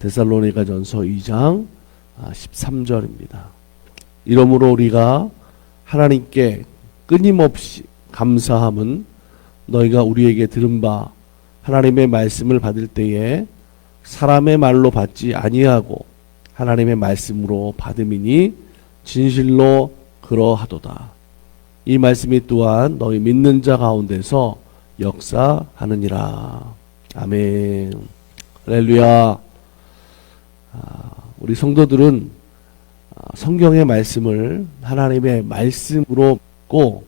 데살로니가전서 2장 13절입니다. 이러므로 우리가 하나님께 끊임없이 감사함은 너희가 우리에게 들은 바 하나님의 말씀을 받을 때에 사람의 말로 받지 아니하고 하나님의 말씀으로 받음이니 진실로 그러하도다. 이 말씀이 또한 너희 믿는 자 가운데서 역사하느니라. 아멘. 할렐루야. 우리 성도들은 성경의 말씀을 하나님의 말씀으로 믿고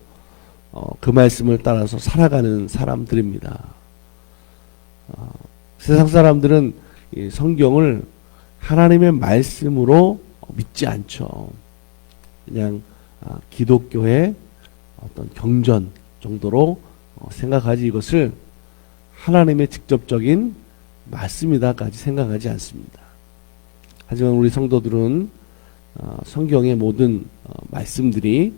그 말씀을 따라서 살아가는 사람들입니다. 세상 사람들은 이 성경을 하나님의 말씀으로 믿지 않죠. 그냥 기독교의 어떤 경전 정도로 생각하지 이것을 하나님의 직접적인 말씀이다까지 생각하지 않습니다. 하지만 우리 성도들은 성경의 모든 말씀들이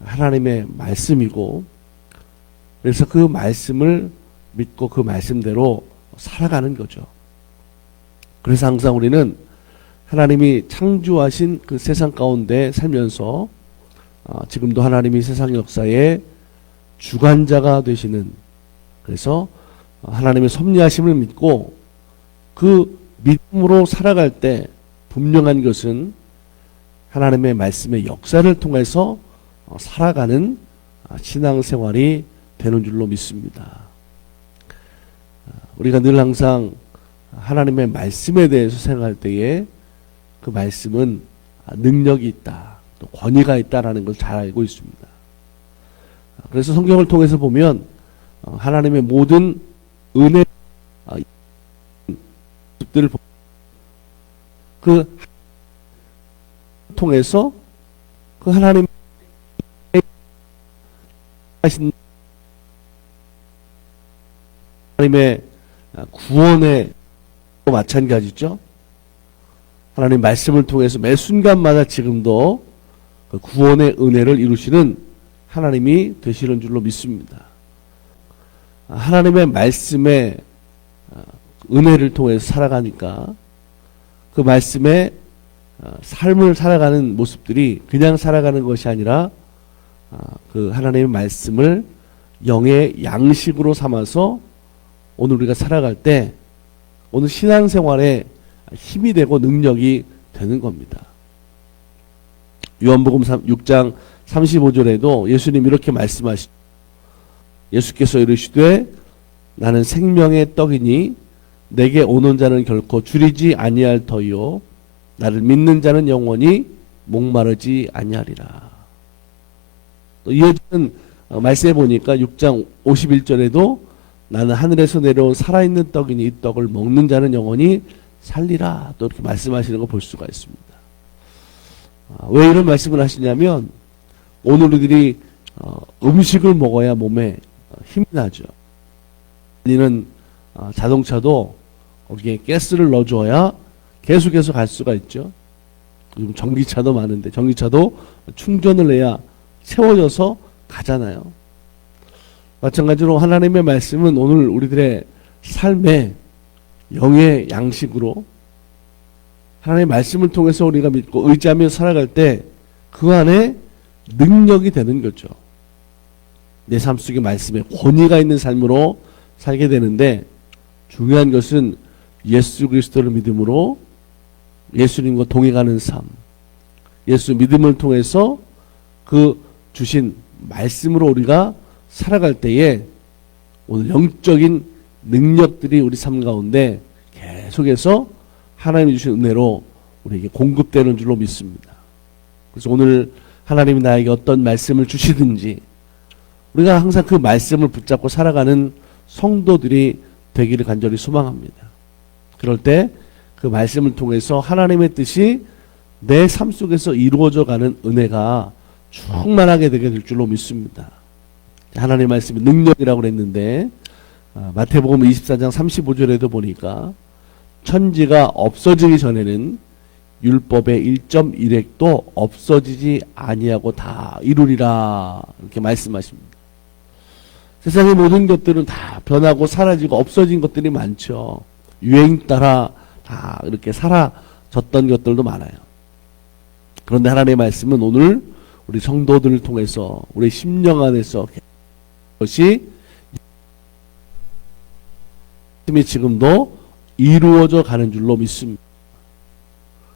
하나님의 말씀이고 그래서 그 말씀을 믿고 그 말씀대로 살아가는 거죠. 그래서 항상 우리는 하나님이 창조하신 그 세상 가운데 살면서 지금도 하나님이 세상 역사의 주관자가 되시는, 그래서 하나님의 섭리하심을 믿고 그 믿음으로 살아갈 때 분명한 것은 하나님의 말씀의 역사를 통해서 살아가는 신앙생활이 되는 줄로 믿습니다. 우리가 늘 항상 하나님의 말씀에 대해서 생각할 때에 그 말씀은 능력이 있다, 또 권위가 있다라는 걸 잘 알고 있습니다. 그래서 성경을 통해서 보면 하나님의 모든 은혜들을 그 통해서 그 하나님 하신 하나님의 구원의 마찬가지죠. 하나님 말씀을 통해서 매 순간마다 지금도 그 구원의 은혜를 이루시는 하나님이 되시는 줄로 믿습니다. 하나님의 말씀의 은혜를 통해서 살아가니까 그 말씀의 삶을 살아가는 모습들이 그냥 살아가는 것이 아니라 그 하나님의 말씀을 영의 양식으로 삼아서 오늘 우리가 살아갈 때 오늘 신앙생활에 힘이 되고 능력이 되는 겁니다. 요한복음 6장 35절에도 예수님 이렇게 말씀하시죠. 예수께서 이르시되 나는 생명의 떡이니 내게 오는 자는 결코 줄이지 아니할 터이요 나를 믿는 자는 영원히 목마르지 아니하리라. 또 이어지는 말씀에 보니까 6장 51절에도 나는 하늘에서 내려온 살아있는 떡이니 이 떡을 먹는 자는 영원히 살리라. 또 이렇게 말씀하시는 거 볼 수가 있습니다. 왜 이런 말씀을 하시냐면 오늘 우리들이 음식을 먹어야 몸에 힘이 나죠. 우리는 자동차도 거기에 가스를 넣어줘야 계속해서 갈 수가 있죠. 요즘 전기차도 많은데 전기차도 충전을 해야 세워져서 가잖아요. 마찬가지로 하나님의 말씀은 오늘 우리들의 삶에 영의 양식으로 하나님의 말씀을 통해서 우리가 믿고 의지하며 살아갈 때 그 안에 능력이 되는 거죠. 내 삶 속에 말씀에 권위가 있는 삶으로 살게 되는데 중요한 것은 예수 그리스도를 믿음으로 예수님과 동행하는 삶, 예수 믿음을 통해서 그 주신 말씀으로 우리가 살아갈 때에 오늘 영적인 능력들이 우리 삶 가운데 계속해서 하나님이 주신 은혜로 우리에게 공급되는 줄로 믿습니다. 그래서 오늘 하나님이 나에게 어떤 말씀을 주시든지 우리가 항상 그 말씀을 붙잡고 살아가는 성도들이 되기를 간절히 소망합니다. 그럴 때 그 말씀을 통해서 하나님의 뜻이 내 삶 속에서 이루어져 가는 은혜가 충만하게 되게 될 줄로 믿습니다. 하나님의 말씀이 능력이라고 그랬는데 마태복음 24장 35절에도 보니까 천지가 없어지기 전에는 율법의 1.1획도 없어지지 아니하고 다 이루리라 이렇게 말씀하십니다. 세상의 모든 것들은 다 변하고 사라지고 없어진 것들이 많죠. 유행 따라 다 다 이렇게 사라졌던 것들도 많아요. 그런데 하나님의 말씀은 오늘 우리 성도들을 통해서 우리 심령 안에서 것이 지금도 이루어져 가는 줄로 믿습니다.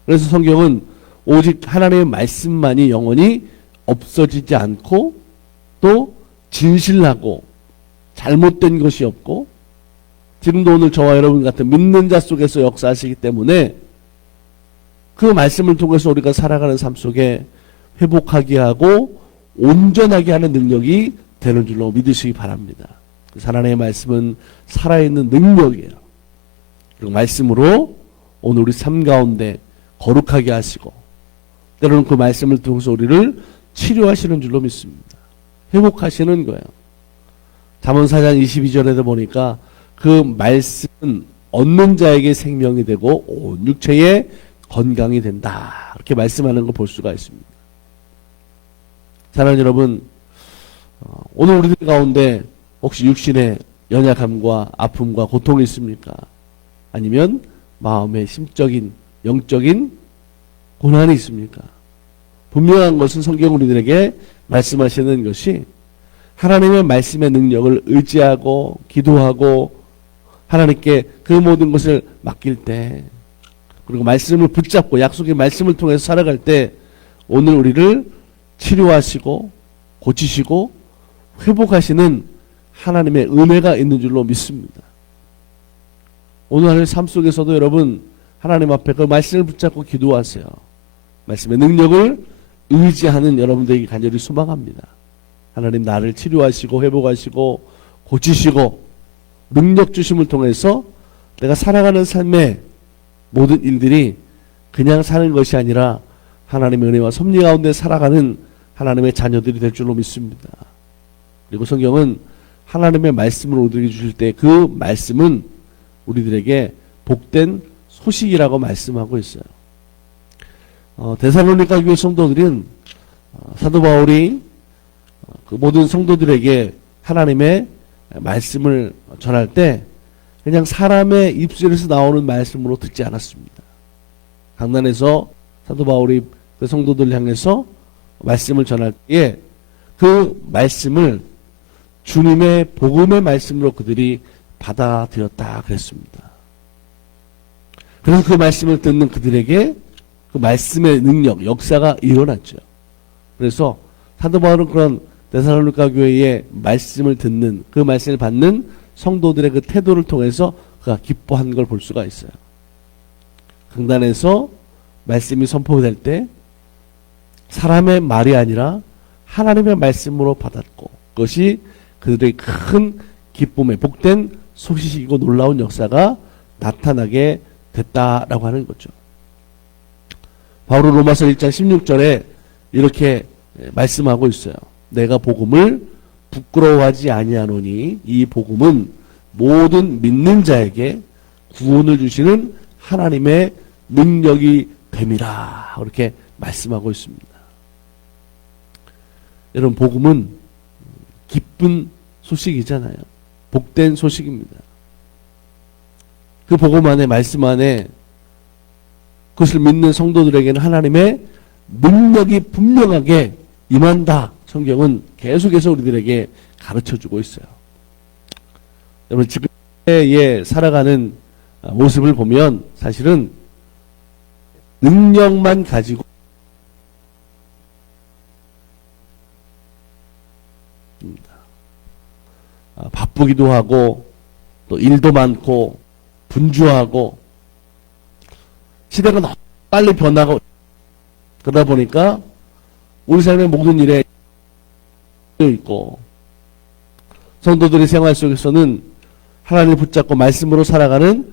그래서 성경은 오직 하나님의 말씀만이 영원히 없어지지 않고 또 진실하고 잘못된 것이 없고 지금도 오늘 저와 여러분 같은 믿는 자 속에서 역사하시기 때문에 그 말씀을 통해서 우리가 살아가는 삶 속에 회복하게 하고 온전하게 하는 능력이 되는 줄로 믿으시기 바랍니다. 하나님의 말씀은 살아있는 능력이에요. 그리고 말씀으로 오늘 우리 삶 가운데 거룩하게 하시고 때로는 그 말씀을 통해서 우리를 치료하시는 줄로 믿습니다. 회복하시는 거예요. 잠언 4장 22절에도 보니까 그 말씀은 얻는 자에게 생명이 되고 온 육체에 건강이 된다. 이렇게 말씀하는 걸 볼 수가 있습니다. 사랑하는 여러분, 오늘 우리들 가운데 혹시 육신의 연약함과 아픔과 고통이 있습니까? 아니면 마음의 심적인 영적인 고난이 있습니까? 분명한 것은 성경 우리들에게 말씀하시는 것이 하나님의 말씀의 능력을 의지하고 기도하고 하나님께 그 모든 것을 맡길 때 그리고 말씀을 붙잡고 약속의 말씀을 통해서 살아갈 때 오늘 우리를 치료하시고 고치시고 회복하시는 하나님의 은혜가 있는 줄로 믿습니다. 오늘 하나님의 삶 속에서도 여러분 하나님 앞에 그 말씀을 붙잡고 기도하세요. 말씀의 능력을 의지하는 여러분들에게 간절히 소망합니다. 하나님 나를 치료하시고 회복하시고 고치시고 능력 주심을 통해서 내가 살아가는 삶의 모든 일들이 그냥 사는 것이 아니라 하나님의 은혜와 섭리 가운데 살아가는 하나님의 자녀들이 될 줄로 믿습니다. 그리고 성경은 하나님의 말씀을 우리에게 주실 때 그 말씀은 우리들에게 복된 소식이라고 말씀하고 있어요. 데살로니가 교회 성도들은 사도 바울이 그 모든 성도들에게 하나님의 말씀을 전할 때 그냥 사람의 입술에서 나오는 말씀으로 듣지 않았습니다. 강단에서 사도 바울이 그 성도들 향해서 말씀을 전할 때에 그 말씀을 주님의 복음의 말씀으로 그들이 받아들였다 그랬습니다. 그래서 그 말씀을 듣는 그들에게 그 말씀의 능력, 역사가 일어났죠. 그래서 사도 바울은 그런 데살로니가 교회의 말씀을 듣는 그 말씀을 받는 성도들의 그 태도를 통해서 그가 기뻐한 걸 볼 수가 있어요. 강단에서 말씀이 선포될 때 사람의 말이 아니라 하나님의 말씀으로 받았고 그것이 그들의 큰 기쁨의 복된 소식이고 놀라운 역사가 나타나게 됐다라고 하는 거죠. 바울은 로마서 1장 16절에 이렇게 말씀하고 있어요. 내가 복음을 부끄러워하지 아니하노니 이 복음은 모든 믿는 자에게 구원을 주시는 하나님의 능력이 됨이라 그렇게 말씀하고 있습니다. 여러분 복음은 기쁜 소식이잖아요. 복된 소식입니다. 그 복음 안에 말씀 안에 그것을 믿는 성도들에게는 하나님의 능력이 분명하게 임한다. 성경은 계속해서 우리들에게 가르쳐주고 있어요. 여러분 지금의 살아가는 모습을 보면 사실은 능력만 가지고 바쁘기도 하고 또 일도 많고 분주하고 시대가 너무 빨리 변하고 그러다 보니까 우리 삶의 모든 일에 있고 성도들의 생활 속에서는 하나님을 붙잡고 말씀으로 살아가는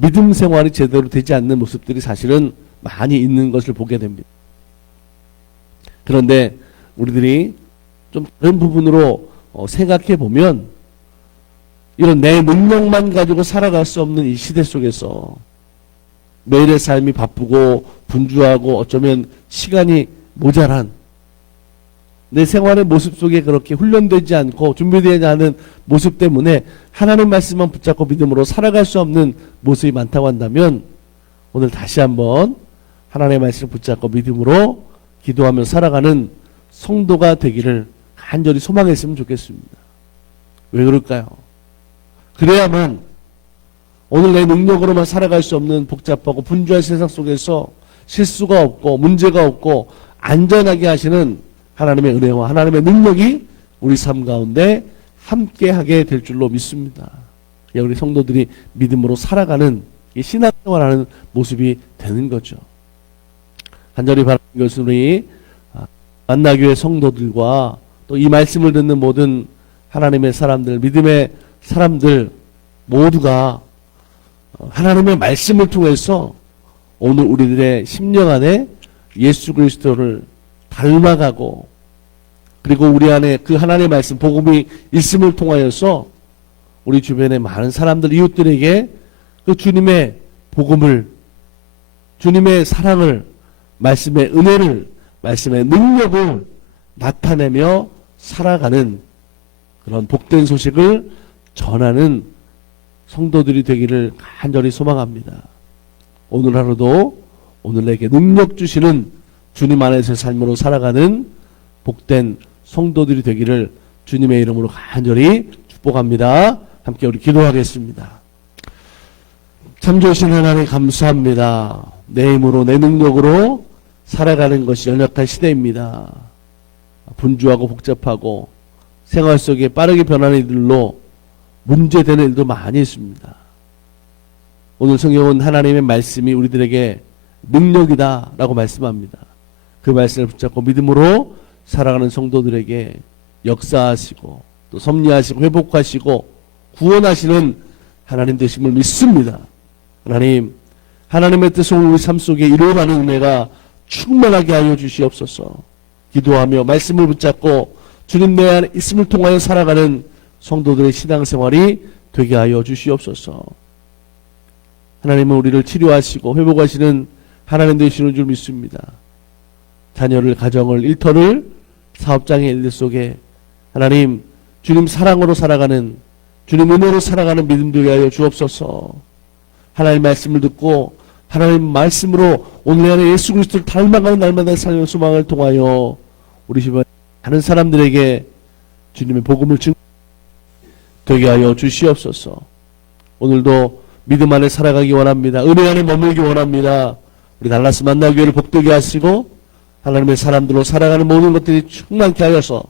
믿음 생활이 제대로 되지 않는 모습들이 사실은 많이 있는 것을 보게 됩니다. 그런데 우리들이 좀 다른 부분으로 생각해 보면 이런 내 능력만 가지고 살아갈 수 없는 이 시대 속에서 매일의 삶이 바쁘고 분주하고 어쩌면 시간이 모자란 내 생활의 모습 속에 그렇게 훈련되지 않고 준비되지 않은 모습 때문에 하나님 말씀만 붙잡고 믿음으로 살아갈 수 없는 모습이 많다고 한다면 오늘 다시 한번 하나님의 말씀을 붙잡고 믿음으로 기도하며 살아가는 성도가 되기를 간절히 소망했으면 좋겠습니다. 왜 그럴까요? 그래야만 오늘 내 능력으로만 살아갈 수 없는 복잡하고 분주한 세상 속에서 실수가 없고 문제가 없고 안전하게 하시는 하나님의 은혜와 하나님의 능력이 우리 삶 가운데 함께하게 될 줄로 믿습니다. 우리 성도들이 믿음으로 살아가는 신앙생활하는 모습이 되는 거죠. 간절히 바라는 것은 우리 만나교회 성도들과 또 이 말씀을 듣는 모든 하나님의 사람들, 믿음의 사람들 모두가 하나님의 말씀을 통해서 오늘 우리들의 심령 안에 예수 그리스도를 닮아가고 그리고 우리 안에 그 하나님의 말씀, 복음이 있음을 통하여서 우리 주변의 많은 사람들, 이웃들에게 그 주님의 복음을, 주님의 사랑을, 말씀의 은혜를, 말씀의 능력을 나타내며 살아가는 그런 복된 소식을 전하는 성도들이 되기를 간절히 소망합니다. 오늘 하루도 오늘 내게 능력 주시는 주님 안에서의 삶으로 살아가는 복된 성도들이 되기를 주님의 이름으로 간절히 축복합니다. 함께 우리 기도하겠습니다. 참 좋으신 하나님 감사합니다. 내 힘으로 내 능력으로 살아가는 것이 연약한 시대입니다. 분주하고 복잡하고 생활 속에 빠르게 변하는 일들로 문제되는 일도 많이 있습니다. 오늘 성경은 하나님의 말씀이 우리들에게 능력이다 라고 말씀합니다. 그 말씀을 붙잡고 믿음으로 살아가는 성도들에게 역사하시고 또 섭리하시고 회복하시고 구원하시는 하나님 되심을 믿습니다. 하나님, 하나님의 뜻을 우리 삶 속에 이루어가는 은혜가 충만하게 하여 주시옵소서. 기도하며 말씀을 붙잡고 주님 내 안에 있음을 통하여 살아가는 성도들의 신앙생활이 되게 하여 주시옵소서. 하나님은 우리를 치료하시고 회복하시는 하나님 되시는 줄 믿습니다. 자녀를, 가정을, 일터를, 사업장의 일들 속에 하나님, 주님 사랑으로 살아가는, 주님 은혜로 살아가는 믿음 되게 하여 주옵소서. 하나님 말씀을 듣고 하나님 말씀으로 오늘 안에 예수 그리스도를 닮아가는 날마다 삶의 소망을 통하여 우리 집안 많은 사람들에게 주님의 복음을 되게 하여 주시옵소서. 오늘도 믿음 안에 살아가기 원합니다. 은혜 안에 머물기 원합니다. 우리 달라스 만나교회를 복되게 하시고 하나님의 사람들로 살아가는 모든 것들이 충만케 하여서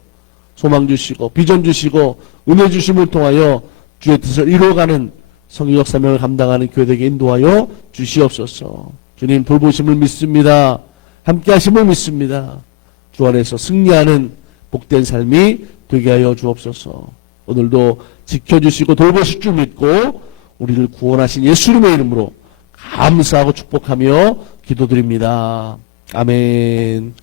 소망 주시고 비전 주시고 은혜 주심을 통하여 주의 뜻을 이루어가는 성교적 사명을 감당하는 교회에게 인도하여 주시옵소서. 주님 돌보심을 믿습니다. 함께 하심을 믿습니다. 주 안에서 승리하는 복된 삶이 되게 하여 주옵소서. 오늘도 지켜주시고 돌보실 줄 믿고 우리를 구원하신 예수님의 이름으로 감사하고 축복하며 기도드립니다. 아멘.